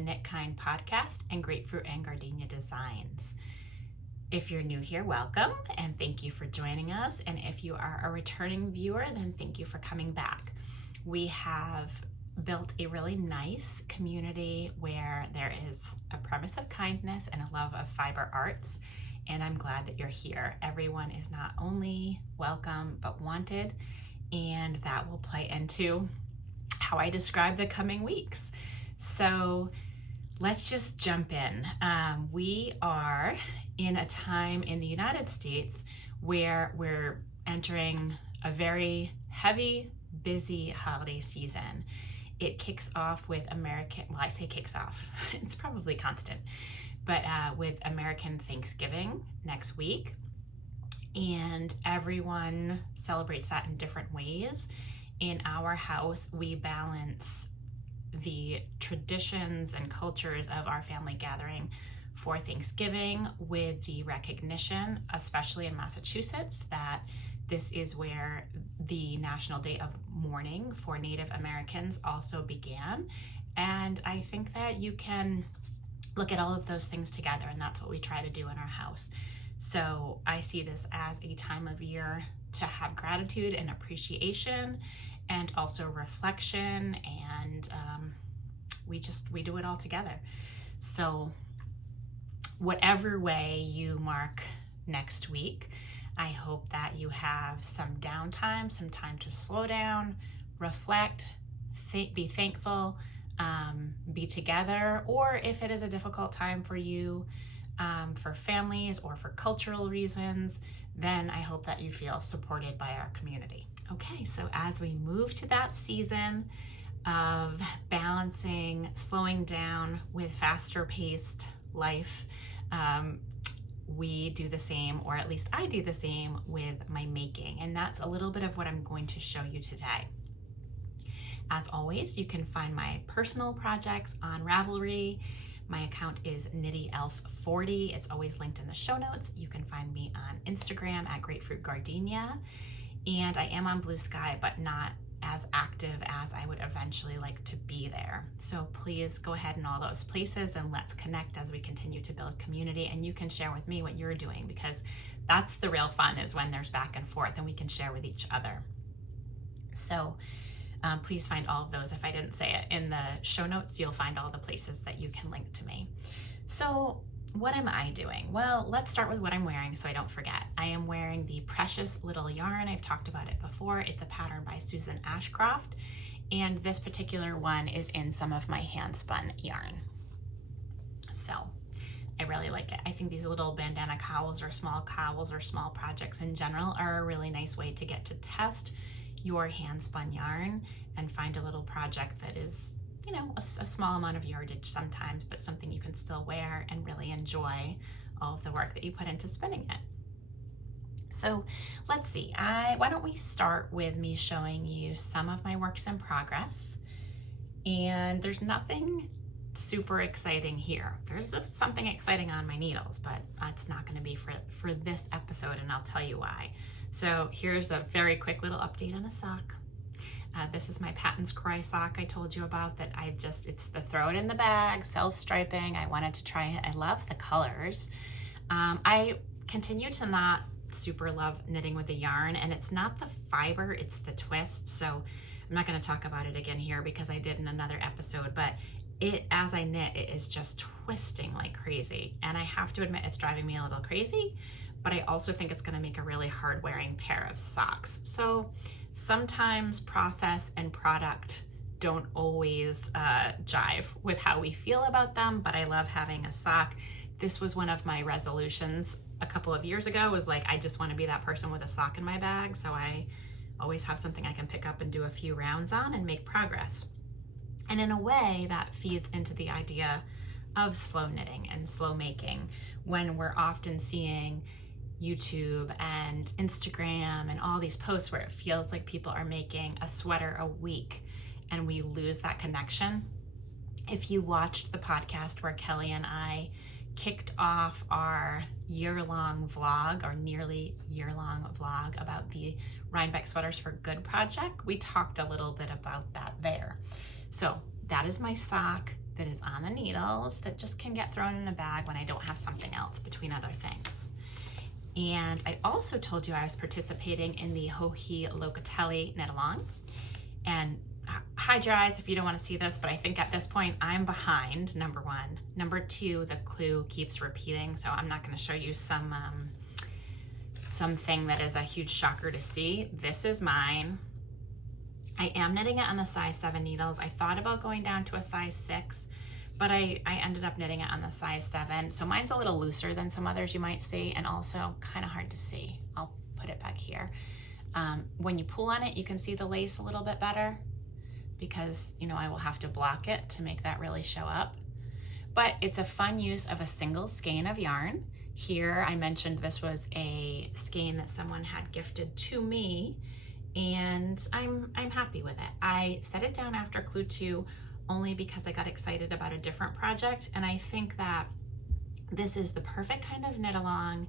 Knit Kind podcast and Grapefruit and Gardenia Designs. If you're new here, welcome, and thank you for joining us. And if you are a returning viewer, then thank you for coming back. We have built a really nice community where there is a premise of kindness and a love of fiber arts, and I'm glad that you're here. Everyone is not only welcome, but wanted, and that will play into how I describe the coming weeks. So let's just jump in. We are in a time in the United States where we're entering a very heavy, busy holiday season. It kicks off with I say kicks off, it's probably constant, but with American Thanksgiving next week. And everyone celebrates that in different ways. In our house, we balance the traditions and cultures of our family gathering for Thanksgiving with the recognition, especially in Massachusetts, that this is where the National Day of Mourning for Native Americans also began. And I think that you can look at all of those things together, and that's what we try to do in our house. So I see this as a time of year to have gratitude and appreciation, and also reflection, and we do it all together. So whatever way you mark next week, I hope that you have some downtime, some time to slow down, reflect, be thankful, be together, or if it is a difficult time for you, for families or for cultural reasons, then I hope that you feel supported by our community. Okay, so as we move to that season of balancing, slowing down with faster paced life, we do the same, or at least I do the same with my making. And that's a little bit of what I'm going to show you today. As always, you can find my personal projects on Ravelry. My account is NittyElf40. It's always linked in the show notes. You can find me on Instagram at Grapefruit Gardenia. And I am on Blue Sky, but not as active as I would eventually like to be there. So please go ahead in all those places and let's connect as we continue to build community, and you can share with me what you're doing, because that's the real fun, is when there's back and forth and we can share with each other. So please find all of those. If I didn't say it in the show notes, you'll find all the places that you can link to me. So what am I doing? Well, let's start with what I'm wearing so I don't forget. I am wearing the Precious Little yarn. I've talked about it before. It's a pattern by Susan Ashcroft, and this particular one is in some of my hand spun yarn. So I really like it. I think these little bandana cowls or small projects in general are a really nice way to get to test your hand spun yarn and find a little project that is, you know, a small amount of yardage sometimes, but something you can still wear and really enjoy all of the work that you put into spinning it. So let's see, why don't we start with me showing you some of my works in progress. And there's nothing super exciting here. There's something exciting on my needles, but it's not going to be for this episode, and I'll tell you why. So here's a very quick little update on a sock. This is my Patton's Cry sock I told you about, that it's the throw it in the bag, self-striping. I wanted to try it. I love the colors. I continue to not super love knitting with the yarn, and it's not the fiber, it's the twist. So I'm not going to talk about it again here because I did in another episode, but as I knit, it is just twisting like crazy. And I have to admit, it's driving me a little crazy, but I also think it's going to make a really hard wearing pair of socks. So sometimes process and product don't always jive with how we feel about them, but I love having a sock. This was one of my resolutions a couple of years ago, was like, I just want to be that person with a sock in my bag. So I always have something I can pick up and do a few rounds on and make progress. And in a way that feeds into the idea of slow knitting and slow making, when we're often seeing YouTube and Instagram and all these posts where it feels like people are making a sweater a week, and we lose that connection. If you watched the podcast where Kelly and I kicked off our year-long vlog, or nearly year-long vlog, about the Rhinebeck Sweaters for Good project, we talked a little bit about that there. So that is my sock. that is on the needles that just can get thrown in a bag when I don't have something else between other things. And I also told you I was participating in the Hohi Locatelli knit along. And hide your eyes if you don't want to see this, but I think at this point I'm behind, number one. Number two, the clue keeps repeating, so I'm not going to show you something that is a huge shocker to see. This is mine. I am knitting it on the size 7 needles. I thought about going down to a size 6, but I ended up knitting it on the size 7. So mine's a little looser than some others you might see, and also kind of hard to see. I'll put it back here. When you pull on it, you can see the lace a little bit better because, you know, I will have to block it to make that really show up. But it's a fun use of a single skein of yarn. Here, I mentioned this was a skein that someone had gifted to me, and I'm happy with it. I set it down after Clue 2 only because I got excited about a different project, and I think that this is the perfect kind of knit along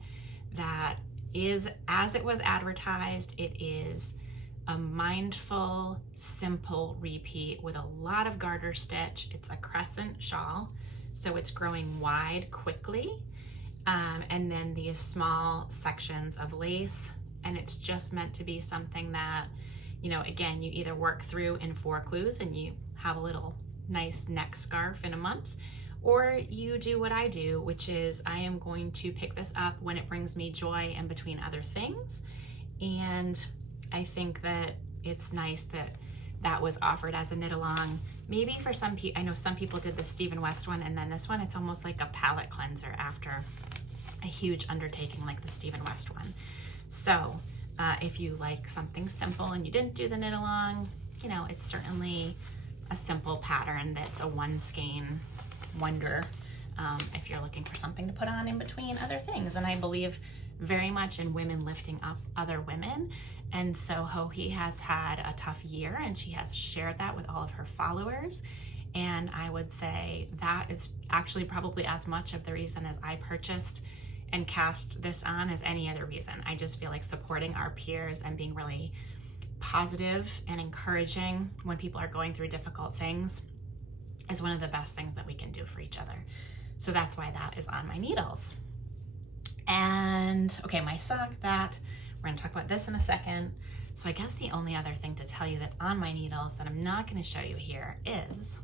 that is, as it was advertised, it is a mindful, simple repeat with a lot of garter stitch. It's a crescent shawl, so it's growing wide quickly, and then these small sections of lace, and it's just meant to be something that, you know, again, you either work through in 4 clues and you have a little nice neck scarf in a month, or you do what I do, which is I am going to pick this up when it brings me joy in between other things. And I think that it's nice that that was offered as a knit along. Maybe for some people, I know some people did the Stephen West one, and then this one, it's almost like a palette cleanser after a huge undertaking like the Stephen West one. So if you like something simple and you didn't do the knit along, you know, it's certainly a simple pattern that's a 1 skein wonder if you're looking for something to put on in between other things. And I believe very much in women lifting up other women. And so Hohi has had a tough year, and she has shared that with all of her followers. And I would say that is actually probably as much of the reason as I purchased and cast this on as any other reason. I just feel like supporting our peers and being really positive and encouraging when people are going through difficult things is one of the best things that we can do for each other. So that's why that is on my needles. And okay, my sock, that we're gonna talk about this in a second. So I guess the only other thing to tell you that's on my needles that I'm not gonna show you here is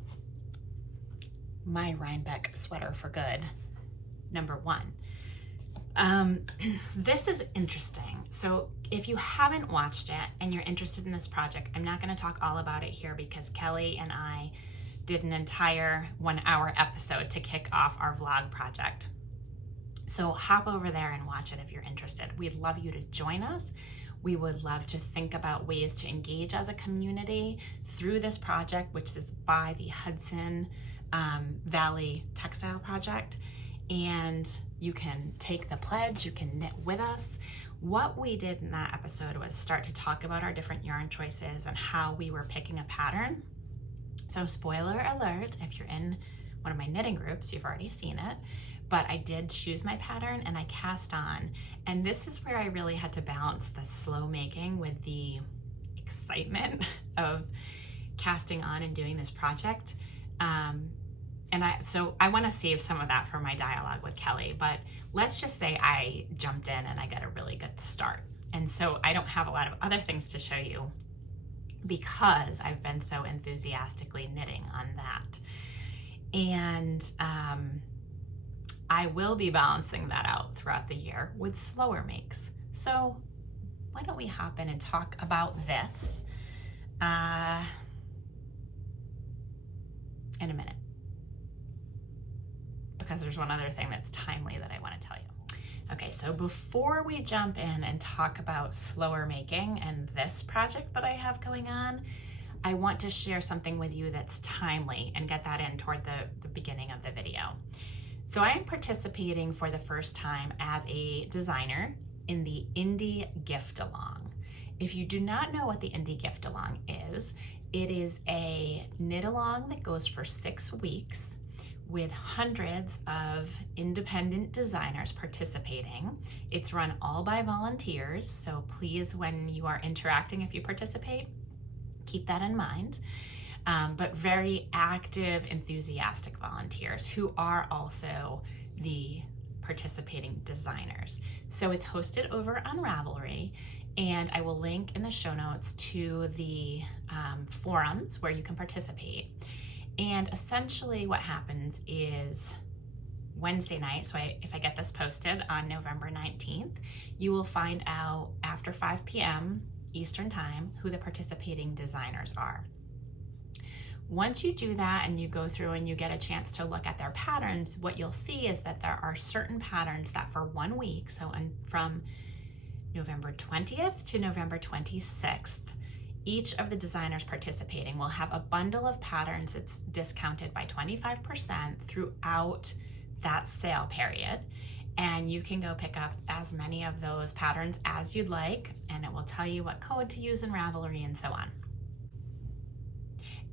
my Rhinebeck sweater for good, number 1. This is interesting. So if you haven't watched it and you're interested in this project, I'm not going to talk all about it here because Kelly and I did an entire 1-hour episode to kick off our vlog project. So hop over there and watch it if you're interested. We'd love you to join us. We would love to think about ways to engage as a community through this project, which is by the Hudson Valley Textile Project. And you can take the pledge, you can knit with us. What we did in that episode was start to talk about our different yarn choices and how we were picking a pattern. So spoiler alert, if you're in one of my knitting groups, you've already seen it, but I did choose my pattern and I cast on. And this is where I really had to balance the slow making with the excitement of casting on and doing this project. So I want to save some of that for my dialogue with Kelly, but let's just say I jumped in and I got a really good start. And so I don't have a lot of other things to show you because I've been so enthusiastically knitting on that. And I will be balancing that out throughout the year with slower makes. So why don't we hop in and talk about this in a minute. Because there's one other thing that's timely that I want to tell you. Okay, so before we jump in and talk about slower making and this project that I have going on, I want to share something with you that's timely and get that in toward the beginning of the video. So I am participating for the first time as a designer in the Indie Gift Along. If you do not know what the Indie Gift Along is, it is a knit along that goes for 6 weeks with hundreds of independent designers participating. It's run all by volunteers, so please, when you are interacting, if you participate, keep that in mind. but very active, enthusiastic volunteers who are also the participating designers. So it's hosted over on Ravelry, and I will link in the show notes to the forums where you can participate. And essentially what happens is Wednesday night, so if I get this posted on November 19th, you will find out after 5 p.m. Eastern Time who the participating designers are. Once you do that and you go through and you get a chance to look at their patterns, what you'll see is that there are certain patterns that for 1 week, so from November 20th to November 26th, each of the designers participating will have a bundle of patterns that's discounted by 25% throughout that sale period. And you can go pick up as many of those patterns as you'd like, and it will tell you what code to use in Ravelry and so on.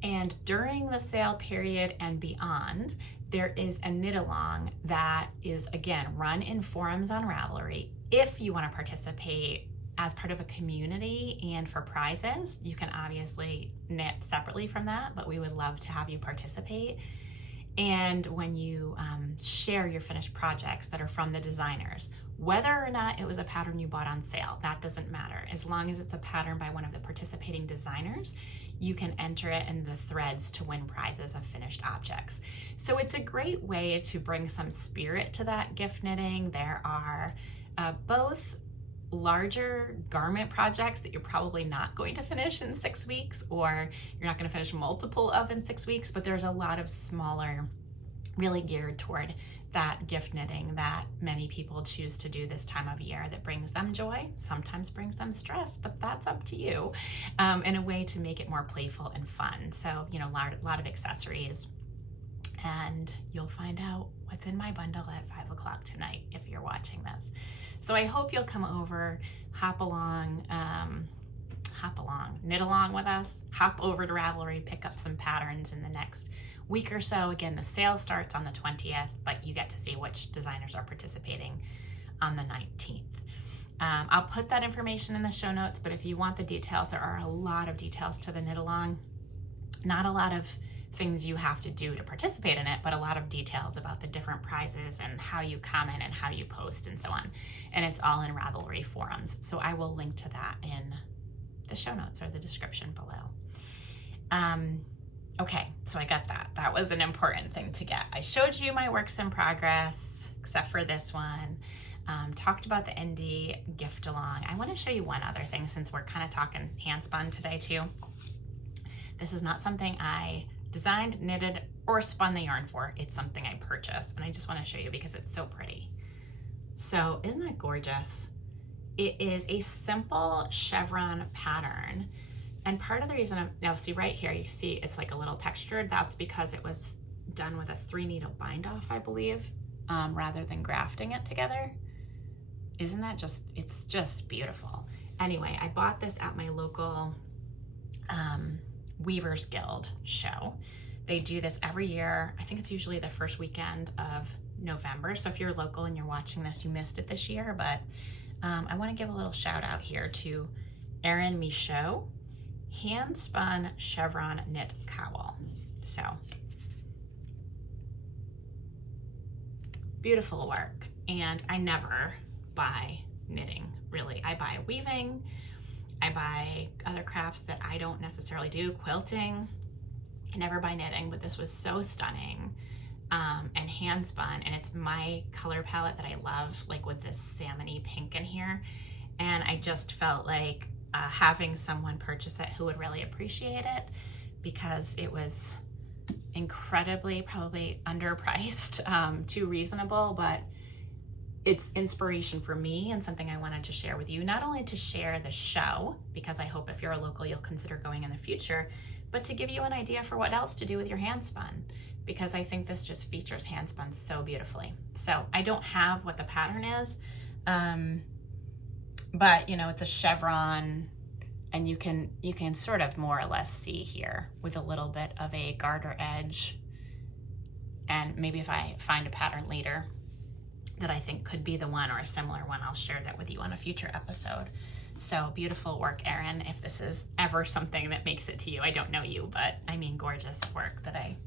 And during the sale period and beyond, there is a knit along that is, again, run in forums on Ravelry. If you want to participate as part of a community and for prizes, you can obviously knit separately from that, but we would love to have you participate. And when you share your finished projects that are from the designers, whether or not it was a pattern you bought on sale, that doesn't matter. As long as it's a pattern by one of the participating designers, you can enter it in the threads to win prizes of finished objects. So it's a great way to bring some spirit to that gift knitting. There are both larger garment projects that you're probably not going to finish in 6 weeks, or you're not going to finish multiple of in 6 weeks, but there's a lot of smaller, really geared toward that gift knitting that many people choose to do this time of year that brings them joy, sometimes brings them stress, but that's up to you, in a way to make it more playful and fun. So, you know, a lot of accessories, and you'll find out what's in my bundle at 5 o'clock tonight if you're watching this. So I hope you'll come over, hop along, knit along with us, hop over to Ravelry, pick up some patterns in the next week or so. Again, the sale starts on the 20th, but you get to see which designers are participating on the 19th. I'll put that information in the show notes, but if you want the details, there are a lot of details to the knit along. Not a lot of things you have to do to participate in it, but a lot of details about the different prizes and how you comment and how you post and so on. And it's all in Ravelry forums. So I will link to that in the show notes or the description below. Okay, so I got that. That was an important thing to get. I showed you my works in progress, except for this one. Talked about the indie gift along. I want to show you one other thing since we're kind of talking handspun today too. This is not something I designed, knitted, or spun the yarn for. It's something I purchased, and I just want to show you because it's so pretty. So isn't that gorgeous? It is a simple chevron pattern. And part of the reason now see right here, you see it's like a little textured. That's because it was done with a 3-needle bind off, I believe, rather than grafting it together. Isn't that just, it's just beautiful. Anyway, I bought this at my local Weavers Guild show. They do this every year. I think it's usually the first weekend of November. So if you're local and you're watching this, you missed it this year, but I want to give a little shout out here to Erin Michaud, hand spun chevron knit cowl. So beautiful work. And I never buy knitting, really. I buy weaving, I buy other crafts that I don't necessarily do, quilting. I never buy knitting, but this was so stunning and hand spun, and it's my color palette that I love, like with this salmony pink in here. And I just felt like having someone purchase it who would really appreciate it, because it was incredibly, probably underpriced, too reasonable, but it's inspiration for me and something I wanted to share with you, not only to share the show, because I hope if you're a local, you'll consider going in the future, but to give you an idea for what else to do with your hand spun, because I think this just features hand spun so beautifully. So I don't have what the pattern is, but you know, it's a chevron, and you can sort of more or less see here with a little bit of a garter edge. And maybe if I find a pattern later that I think could be the one or a similar one, I'll share that with you on a future episode. So beautiful work, Erin, if this is ever something that makes it to you. I don't know you, but I mean, gorgeous work that I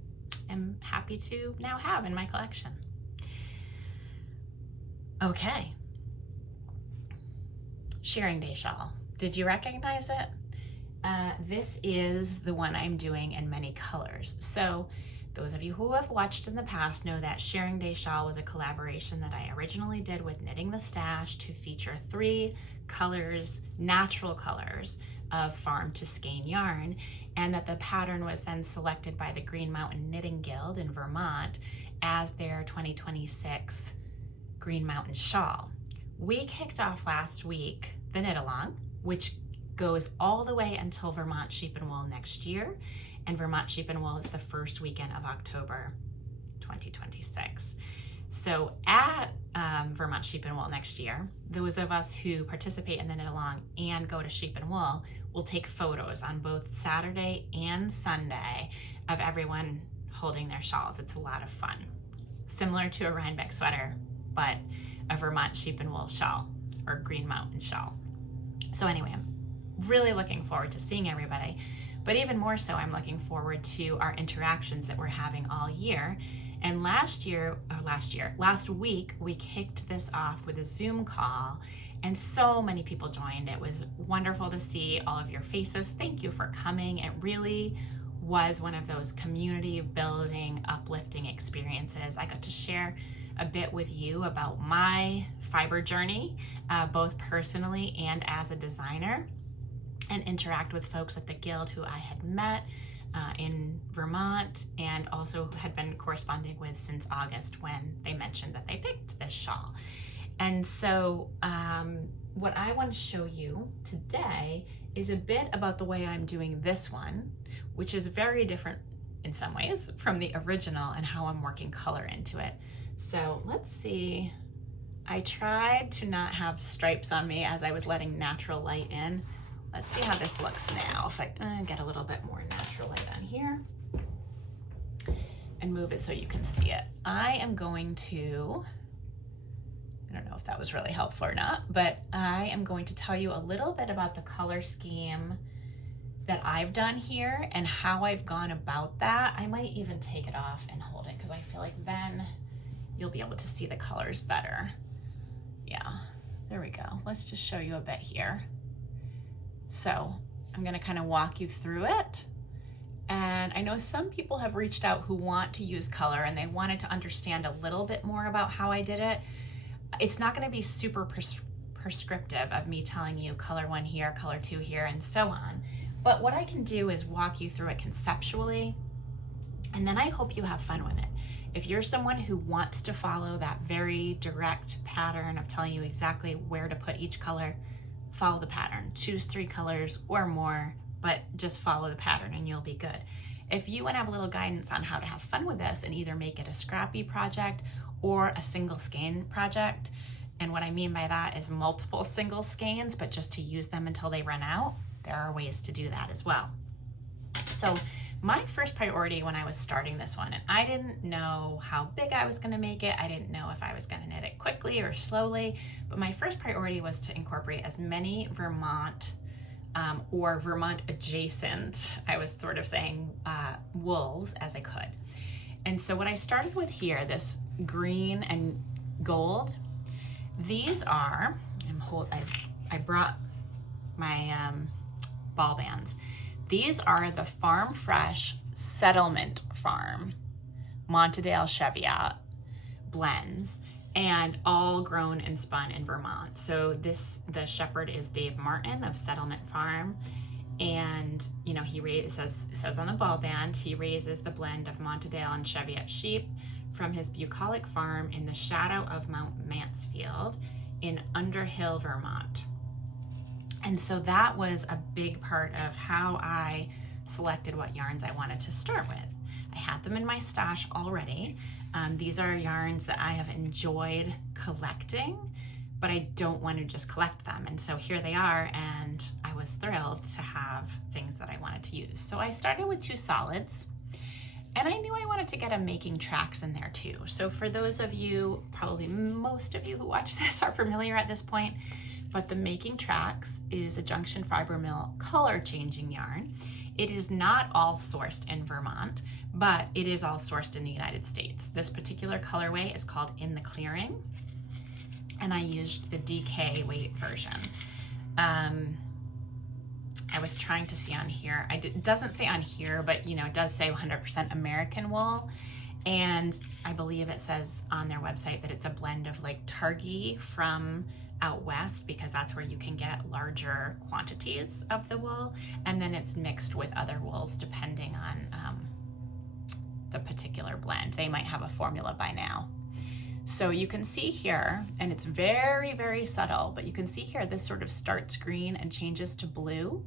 am happy to now have in my collection. Okay. Shearing Day Shawl. Did you recognize it? This is the one I'm doing in many colors. So those of you who have watched in the past know that Shearing Day Shawl was a collaboration that I originally did with Knitting the Stash to feature 3 colors, natural colors of farm to skein yarn, and that the pattern was then selected by the Green Mountain Knitting Guild in Vermont as their 2026 Green Mountain Shawl. We kicked off last week the Knit Along, which goes all the way until Vermont Sheep and Wool next year, and Vermont Sheep and Wool is the first weekend of October 2026. So at Vermont Sheep and Wool next year, those of us who participate in the Knit Along and go to Sheep and Wool will take photos on both Saturday and Sunday of everyone holding their shawls. It's a lot of fun. Similar to a Rhinebeck sweater, but a Vermont Sheep and Wool shawl or Green Mountain shawl. So anyway, I'm really looking forward to seeing everybody, but even more so, I'm looking forward to our interactions that we're having all year. And last week, we kicked this off with a Zoom call, and so many people joined. It was wonderful to see all of your faces. Thank you for coming. It really was one of those community building, uplifting experiences. I got to share a bit with you about my fiber journey, both personally and as a designer, and interact with folks at the Guild who I had met in Vermont and also had been corresponding with since August when they mentioned that they picked this shawl. And so what I want to show you today is a bit about the way I'm doing this one, which is very different in some ways from the original and how I'm working color into it. So let's see. I tried to not have stripes on me as I was letting natural light in. Let's see how this looks now. If I get a little bit more natural light on here and move it so you can see it. I am going to, I don't know if that was really helpful or not, but I am going to tell you a little bit about the color scheme that I've done here and how I've gone about that. I might even take it off and hold it because I feel like then you'll be able to see the colors better. Yeah, there we go. Let's just show you a bit here. So I'm gonna kind of walk you through it. And I know some people have reached out who want to use color and they wanted to understand a little bit more about how I did it. It's not gonna be super prescriptive of me telling you color 1 here, color 2 here, and so on. But what I can do is walk you through it conceptually, and then I hope you have fun with it. If you're someone who wants to follow that very direct pattern of telling you exactly where to put each color, follow the pattern. Choose 3 colors or more, but just follow the pattern and you'll be good. If you want to have a little guidance on how to have fun with this and either make it a scrappy project or a single skein project, and what I mean by that is multiple single skeins, but just to use them until they run out, there are ways to do that as well. So my first priority when I was starting this one, and I didn't know how big I was going to make it, I didn't know if I was going to knit it quickly or slowly, but my first priority was to incorporate as many Vermont or Vermont adjacent, I was sort of saying, wools as I could. And so what I started with here, this green and gold, these are, I brought my ball bands. These are the Farm Fresh Settlement Farm Montadale Cheviot blends, and all grown and spun in Vermont. So the shepherd is Dave Martin of Settlement Farm, and you know it says on the ball band he raises the blend of Montadale and Cheviot sheep from his bucolic farm in the shadow of Mount Mansfield in Underhill, Vermont. And so that was a big part of how I selected what yarns I wanted to start with. I had them in my stash already. These are yarns that I have enjoyed collecting, but I don't want to just collect them. And so here they are, and I was thrilled to have things that I wanted to use. So I started with 2 solids, and I knew I wanted to get a making tracks in there too. So for those of you, probably most of you who watch this are familiar at this point, but the Making Tracks is a Junction Fiber Mill color changing yarn. It is not all sourced in Vermont, but it is all sourced in the United States. This particular colorway is called In the Clearing, and I used the DK weight version. I was trying to see on here, it doesn't say on here, but you know, it does say 100% American wool. And I believe it says on their website that it's a blend of like Targhee from out west, because that's where you can get larger quantities of the wool. And then it's mixed with other wools depending on the particular blend. They might have a formula by now. So you can see here, and it's very, very subtle, but you can see here this sort of starts green and changes to blue.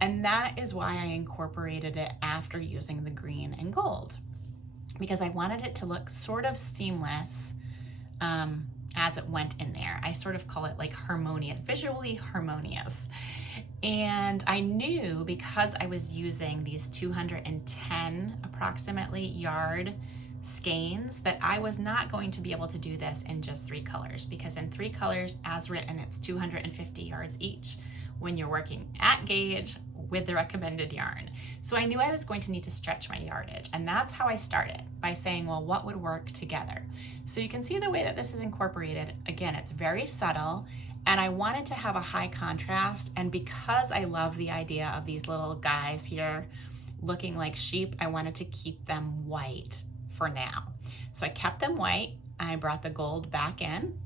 And that is why I incorporated it after using the green and gold, because I wanted it to look sort of seamless as it went in there. I sort of call it like harmonious, visually harmonious. And I knew, because I was using these 210 approximately yard skeins, that I was not going to be able to do this in just 3 colors, because in 3 colors as written, it's 250 yards each when you're working at gauge with the recommended yarn. So I knew I was going to need to stretch my yardage, and that's how I started, by saying, well, what would work together? So you can see the way that this is incorporated. Again, it's very subtle, and I wanted to have a high contrast, and because I love the idea of these little guys here looking like sheep, I wanted to keep them white for now. So I kept them white. I brought the gold back in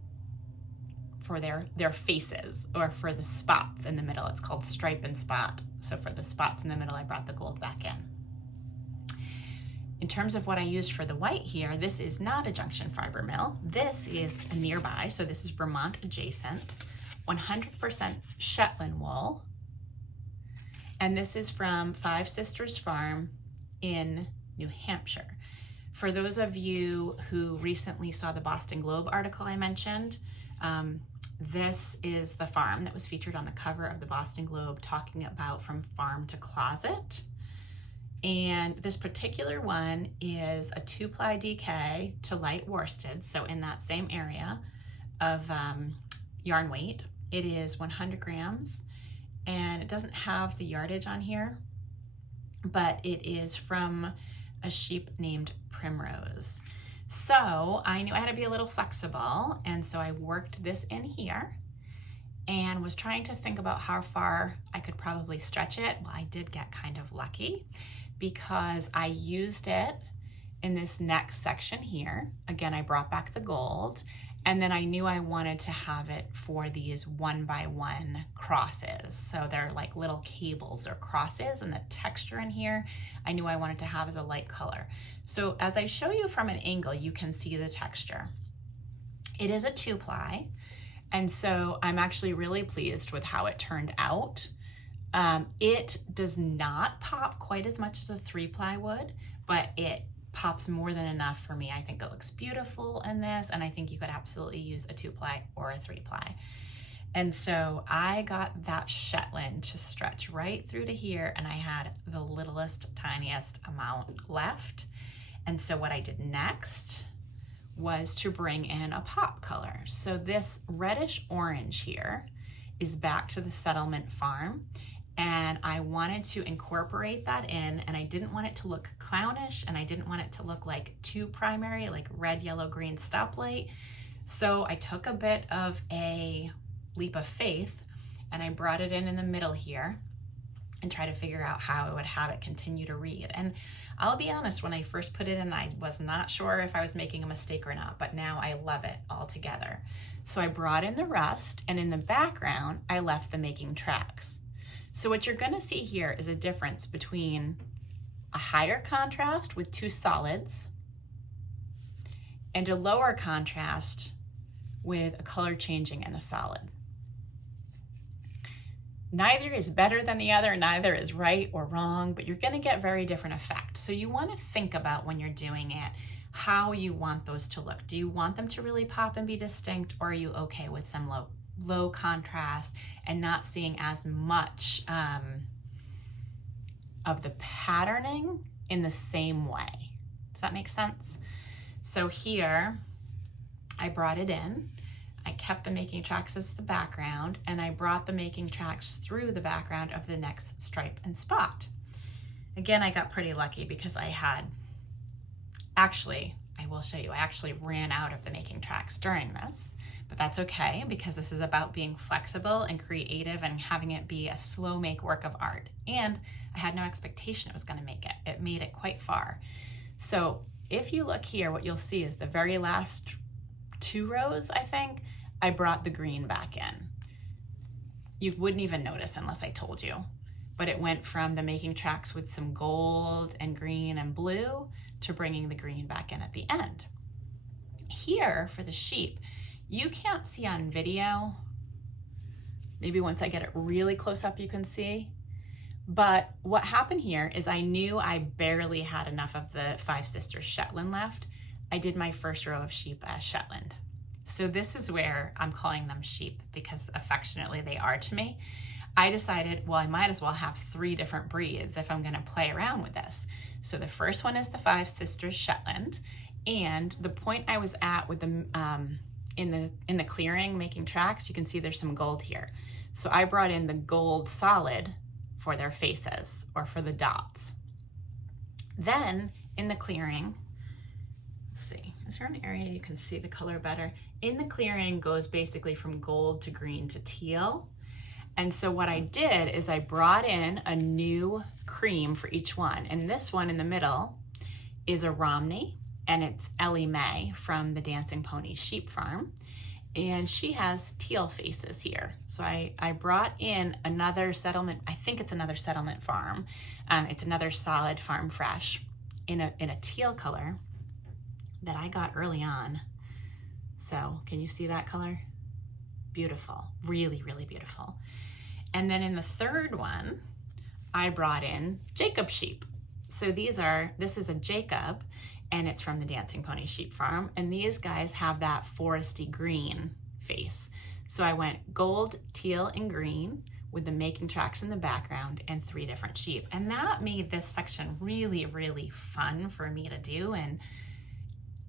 for their faces, or for the spots in the middle. It's called stripe and spot. So for the spots in the middle, I brought the gold back in. In terms of what I used for the white here, this is not a Junction Fiber Mill. This is a nearby, so this is Vermont adjacent, 100% Shetland wool. And this is from Five Sisters Farm in New Hampshire. For those of you who recently saw the Boston Globe article I mentioned, this is the farm that was featured on the cover of the Boston Globe, talking about from farm to closet. And this particular one is a 2-ply DK to light worsted, so in that same area of yarn weight. It is 100 grams, and it doesn't have the yardage on here, but it is from a sheep named Primrose. So I knew I had to be a little flexible, and so I worked this in here and was trying to think about how far I could probably stretch it. Well, I did get kind of lucky, because I used it in this next section here. Again, I brought back the gold, and then I knew I wanted to have it for these 1x1 crosses. So they're like little cables or crosses, and the texture in here, I knew I wanted to have as a light color. So as I show you from an angle, you can see the texture. It is a 2-ply, and so I'm actually really pleased with how it turned out. It does not pop quite as much as a 3-ply would, but it pops more than enough for me. I think it looks beautiful in this, and I think you could absolutely use a 2-ply or a 3-ply. And so I got that Shetland to stretch right through to here, and I had the littlest, tiniest amount left. And so what I did next was to bring in a pop color. So this reddish orange here is back to the Settlement Farm, and I wanted to incorporate that in, and I didn't want it to look clownish, and I didn't want it to look like too primary, like red, yellow, green stoplight. So I took a bit of a leap of faith, and I brought it in the middle here and try to figure out how I would have it continue to read. And I'll be honest, when I first put it in, I was not sure if I was making a mistake or not, but now I love it all together. So I brought in the rest, and in the background, I left the Making Tracks. So what you're gonna see here is a difference between a higher contrast with 2 solids and a lower contrast with a color changing and a solid. Neither is better than the other, neither is right or wrong, but you're gonna get very different effects. So you wanna think about, when you're doing it, how you want those to look. Do you want them to really pop and be distinct, or are you okay with some low contrast and not seeing as much of the patterning in the same way? Does that make sense? So here I brought it in. I kept the making tracks as the background, and I brought the making tracks through the background of the next stripe and spot. Again, I got pretty lucky because I will show you, I actually ran out of the making tracks during this, but that's okay because this is about being flexible and creative and having it be a slow make work of art. And I had no expectation it was going to make it. It made it quite far. So if you look here, what you'll see is the very last 2 rows, I think, I brought the green back in. You wouldn't even notice unless I told you, but it went from the making tracks with some gold and green and blue to bringing the green back in at the end. Here for the sheep, you can't see on video. Maybe once I get it really close up, you can see. But what happened here is I knew I barely had enough of the 5 Sisters Shetland left. I did my first row of sheep as Shetland. So this is where I'm calling them sheep because affectionately they are to me. I decided, well, I might as well have 3 different breeds if I'm going to play around with this. So the first one is the 5 Sisters Shetland, and the point I was at with the in the clearing making tracks, you can see there's some gold here. So I brought in the gold solid for their faces or for the dots. Then in the clearing, let's see, is there an area you can see the color better? In the clearing goes basically from gold to green to teal. And so what I did is I brought in a new cream for each one. And this one in the middle is a Romney, and it's Ellie Mae from the Dancing Pony Sheep Farm. And she has teal faces here. So I brought in another settlement, I think it's another settlement farm. It's another solid farm fresh in a teal color that I got early on. So can you see that color? Beautiful, really, really beautiful. And then in the third one, I brought in Jacob sheep. So this is a Jacob, and it's from the Dancing Pony Sheep Farm. And these guys have that foresty green face. So I went gold, teal, and green with the making tracks in the background and 3 different sheep. And that made this section really, really fun for me to do, and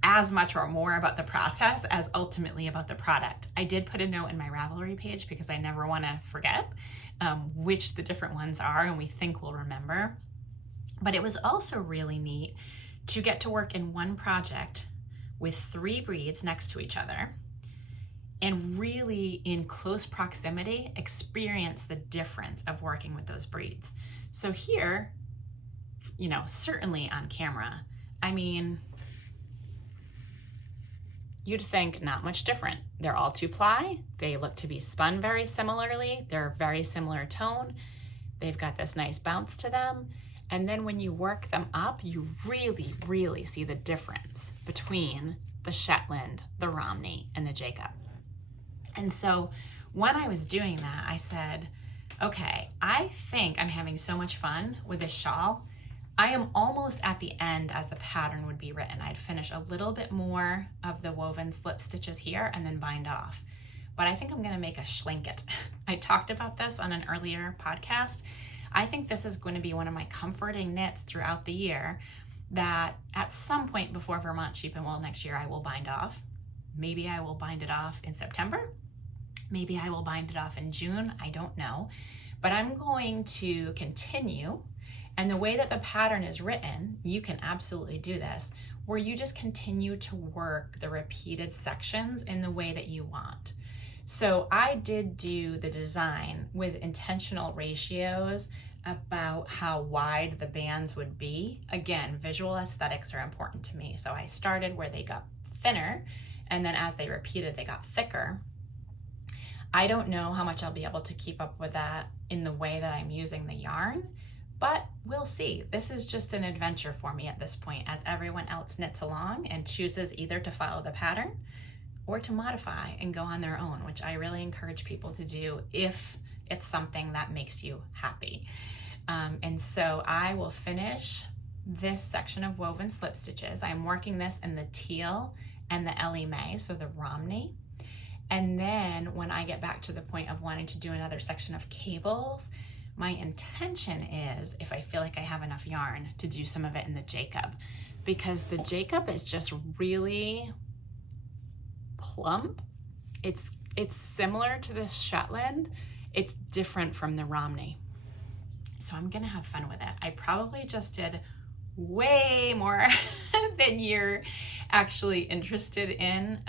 as much or more about the process as ultimately about the product. I did put a note in my Ravelry page because I never want to forget which the different ones are, and we think we'll remember. But it was also really neat to get to work in one project with 3 breeds next to each other and really in close proximity experience the difference of working with those breeds. So here, you know, certainly on camera, I mean, you'd think not much different. They're all 2-ply. They look to be spun very similarly. They're very similar tone. They've got this nice bounce to them. And then when you work them up, you really, really see the difference between the Shetland, the Romney, and the Jacob. And so when I was doing that, I said, okay, I think I'm having so much fun with this shawl. I am almost at the end as the pattern would be written. I'd finish a little bit more of the woven slip stitches here and then bind off. But I think I'm gonna make a schlinket. I talked about this on an earlier podcast. I think this is going to be one of my comforting knits throughout the year that at some point before Vermont Sheep and Wool next year, I will bind off. Maybe I will bind it off in September. Maybe I will bind it off in June. I don't know. But I'm going to continue. And the way that the pattern is written, you can absolutely do this, where you just continue to work the repeated sections in the way that you want. So I did do the design with intentional ratios about how wide the bands would be. Again, visual aesthetics are important to me. So I started where they got thinner, and then as they repeated, they got thicker. I don't know how much I'll be able to keep up with that in the way that I'm using the yarn, but we'll see. This is just an adventure for me at this point as everyone else knits along and chooses either to follow the pattern or to modify and go on their own, which I really encourage people to do if it's something that makes you happy. And so I will finish this section of woven slip stitches. I'm working this in the teal and the Ellie Mae, so the Romney. And then when I get back to the point of wanting to do another section of cables, my intention is, if I feel like I have enough yarn, to do some of it in the Jacob, because the Jacob is just really plump It's similar to the Shetland. It's different from the Romney. So I'm gonna have fun with it. I probably just did way more than you're actually interested in,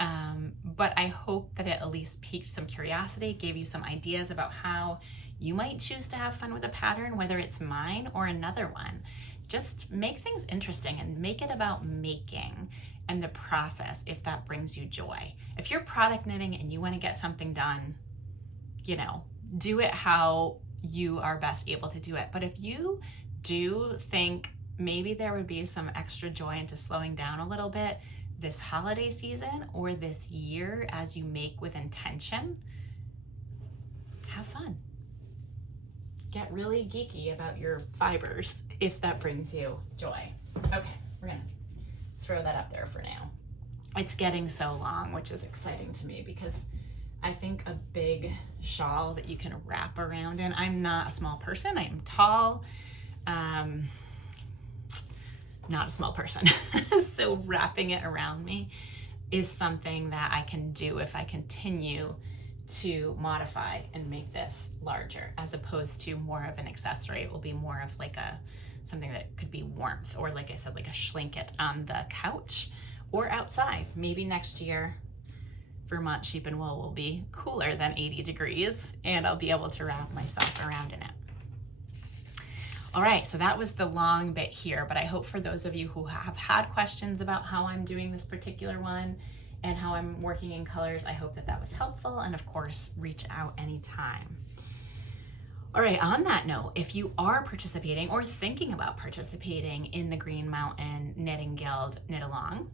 but I hope that it at least piqued some curiosity, gave you some ideas about how you might choose to have fun with a pattern, whether it's mine or another one. Just make things interesting and make it about making and the process if that brings you joy. If you're product knitting and you want to get something done, you know, do it how you are best able to do it. But if you do think maybe there would be some extra joy into slowing down a little bit this holiday season or this year as you make with intention, have fun. Get really geeky about your fibers if that brings you joy. Okay, we're gonna throw that up there for now. It's getting so long, which is exciting to me because I think a big shawl that you can wrap around in, I'm not a small person, I am tall, not a small person. So wrapping it around me is something that I can do if I continue to modify and make this larger, as opposed to more of an accessory. It will be more of like something that could be warmth, or like I said, like a schlinket on the couch or outside. Maybe next year Vermont sheep and wool will be cooler than 80 degrees and I'll be able to wrap myself around in it. All right, so that was the long bit here, but I hope for those of you who have had questions about how I'm doing this particular one and how I'm working in colors, I hope that that was helpful, and of course, reach out anytime. All right, on that note, if you are participating or thinking about participating in the Green Mountain Knitting Guild Knit Along,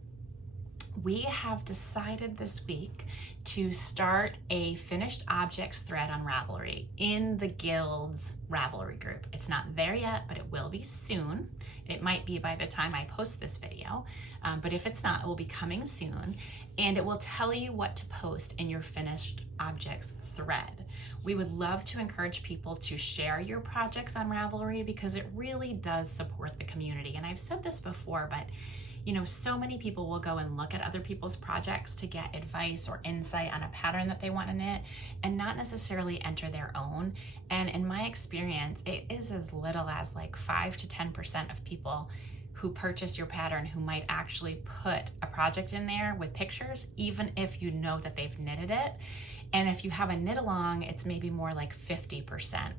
we have decided this week to start a finished objects thread on Ravelry in the Guild's Ravelry group. It's not there yet, but it will be soon. It might be by the time I post this video, but if it's not, it will be coming soon, and it will tell you what to post in your finished objects thread. We would love to encourage people to share your projects on Ravelry because it really does support the community. And I've said this before, but you know, so many people will go and look at other people's projects to get advice or insight on a pattern that they want to knit and not necessarily enter their own. And in my experience, it is as little as like 5 to 10% of people who purchase your pattern who might actually put a project in there with pictures, even if you know that they've knitted it. And if you have a knit along, it's maybe more like 50%.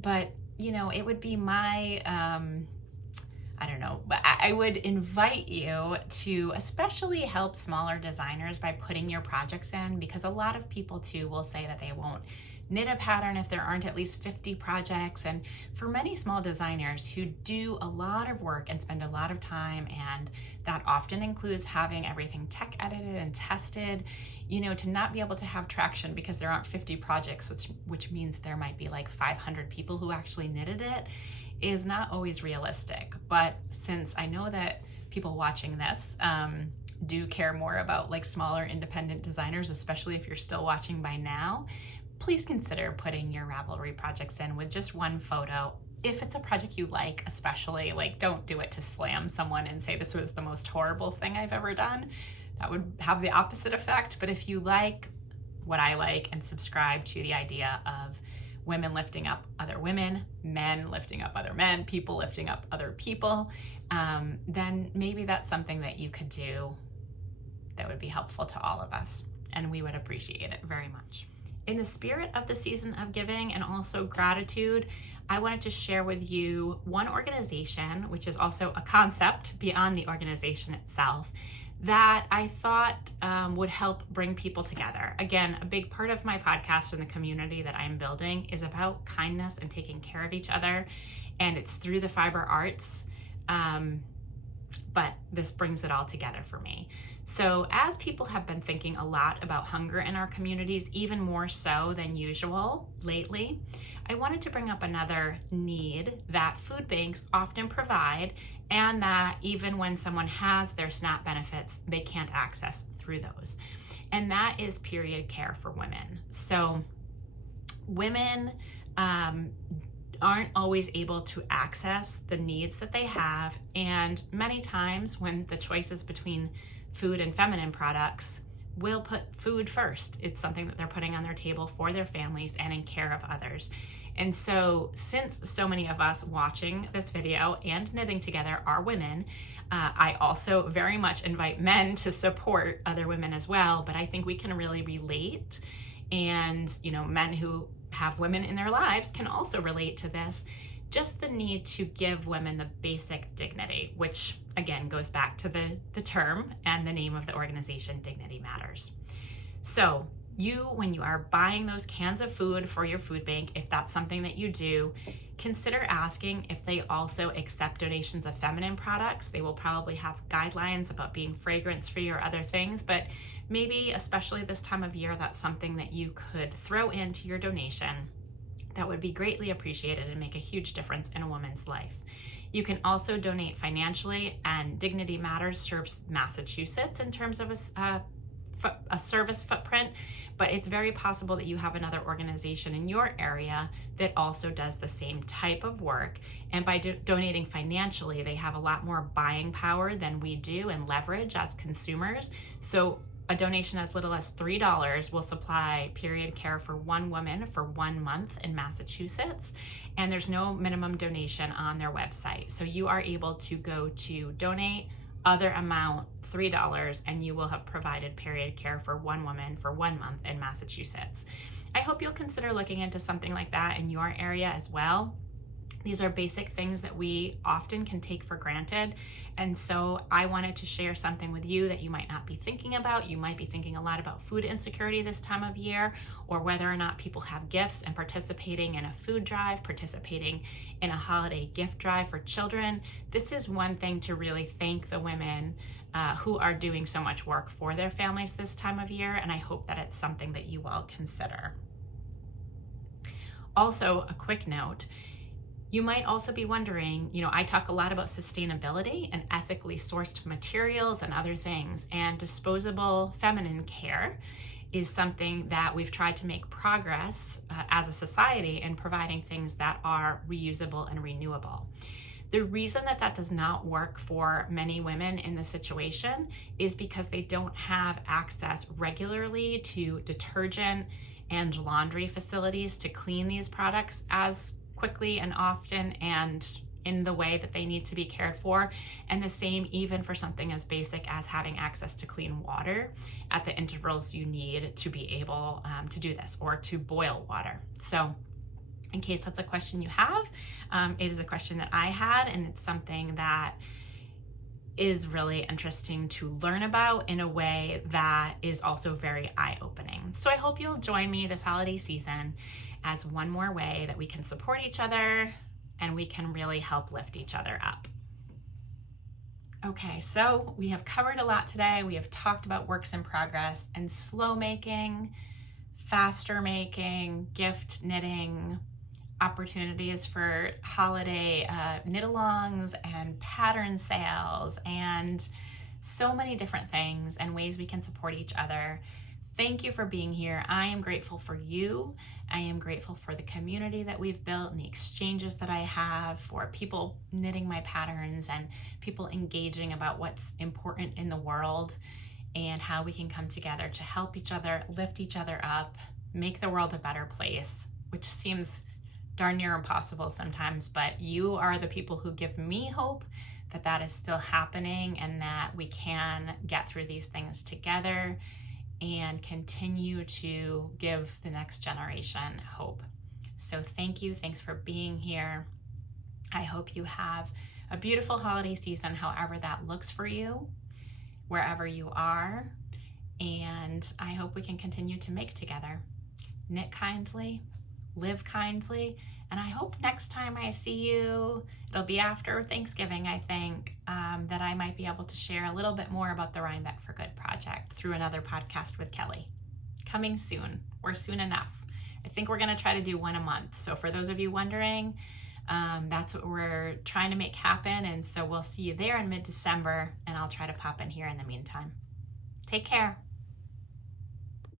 But, you know, it would be my, I don't know, but I would invite you to especially help smaller designers by putting your projects in, because a lot of people too will say that they won't knit a pattern if there aren't at least 50 projects. And for many small designers who do a lot of work and spend a lot of time, and that often includes having everything tech edited and tested, you know, to not be able to have traction because there aren't 50 projects, which means there might be like 500 people who actually knitted it, is not always realistic. But since I know that people watching this do care more about like smaller independent designers, especially if you're still watching by now, please consider putting your Ravelry projects in with just one photo. If it's a project you like, especially, like, don't do it to slam someone and say this was the most horrible thing I've ever done. That would have the opposite effect. But if you like what I like and subscribe to the idea of women lifting up other women, men lifting up other men, people lifting up other people, then maybe that's something that you could do that would be helpful to all of us, and we would appreciate it very much. In the spirit of the season of giving and also gratitude, I wanted to share with you one organization, which is also a concept beyond the organization itself, that I thought would help bring people together. Again, a big part of my podcast and the community that I'm building is about kindness and taking care of each other, and it's through the fiber arts, but this brings it all together for me. So as people have been thinking a lot about hunger in our communities, even more so than usual lately, I wanted to bring up another need that food banks often provide, and that even when someone has their SNAP benefits, they can't access through those. And that is period care for women. So women aren't always able to access the needs that they have, and many times when the choice is between food and feminine products, will put food first. It's something that they're putting on their table for their families and in care of others. And so since so many of us watching this video and knitting together are women, I also very much invite men to support other women as well, but I think we can really relate. And, men who have women in their lives can also relate to this. Just the need to give women the basic dignity, which again goes back to the term and the name of the organization, Dignity Matters. So when you are buying those cans of food for your food bank, if that's something that you do, consider asking if they also accept donations of feminine products. They will probably have guidelines about being fragrance-free or other things, but maybe, especially this time of year, that's something that you could throw into your donation. That would be greatly appreciated and make a huge difference in a woman's life. You can also donate financially, and Dignity Matters serves Massachusetts in terms of a service footprint, but it's very possible that you have another organization in your area that also does the same type of work. And by donating financially, they have a lot more buying power than we do and leverage as consumers. So a donation as little as $3 will supply period care for one woman for 1 month in Massachusetts, and there's no minimum donation on their website. So you are able to go to donate other amount, $3, and you will have provided period care for one woman for 1 month in Massachusetts. I hope you'll consider looking into something like that in your area as well. These are basic things that we often can take for granted. And so I wanted to share something with you that you might not be thinking about. You might be thinking a lot about food insecurity this time of year, or whether or not people have gifts and participating in a food drive, participating in a holiday gift drive for children. This is one thing to really thank the women who are doing so much work for their families this time of year. And I hope that it's something that you will consider. Also, a quick note. You might also be wondering, I talk a lot about sustainability and ethically sourced materials and other things, and disposable feminine care is something that we've tried to make progress as a society in providing things that are reusable and renewable. The reason that does not work for many women in this situation is because they don't have access regularly to detergent and laundry facilities to clean these products as quickly and often and in the way that they need to be cared for. And the same even for something as basic as having access to clean water at the intervals you need to be able to do this, or to boil water. So in case that's a question you have, it is a question that I had, and it's something that is really interesting to learn about in a way that is also very eye-opening. So I hope you'll join me this holiday season as one more way that we can support each other and we can really help lift each other up. Okay, so we have covered a lot today. We have talked about works in progress and slow making, faster making, gift knitting, opportunities for holiday knit-alongs and pattern sales, and so many different things and ways we can support each other. Thank you for being here. I am grateful for you. I am grateful for the community that we've built and the exchanges that I have, for people knitting my patterns and people engaging about what's important in the world and how we can come together to help each other, lift each other up, make the world a better place, which seems darn near impossible sometimes, but you are the people who give me hope that that is still happening and that we can get through these things together and continue to give the next generation hope. So thank you. Thanks for being here. I hope you have a beautiful holiday season, however that looks for you, wherever you are. And I hope we can continue to make together. Knit kindly, live kindly, and I hope next time I see you, it'll be after Thanksgiving, I think, that I might be able to share a little bit more about the Rhinebeck for Good project through another podcast with Kelly. Coming soon, or soon enough. I think we're going to try to do one a month. So for those of you wondering, that's what we're trying to make happen. And so we'll see you there in mid-December, and I'll try to pop in here in the meantime. Take care.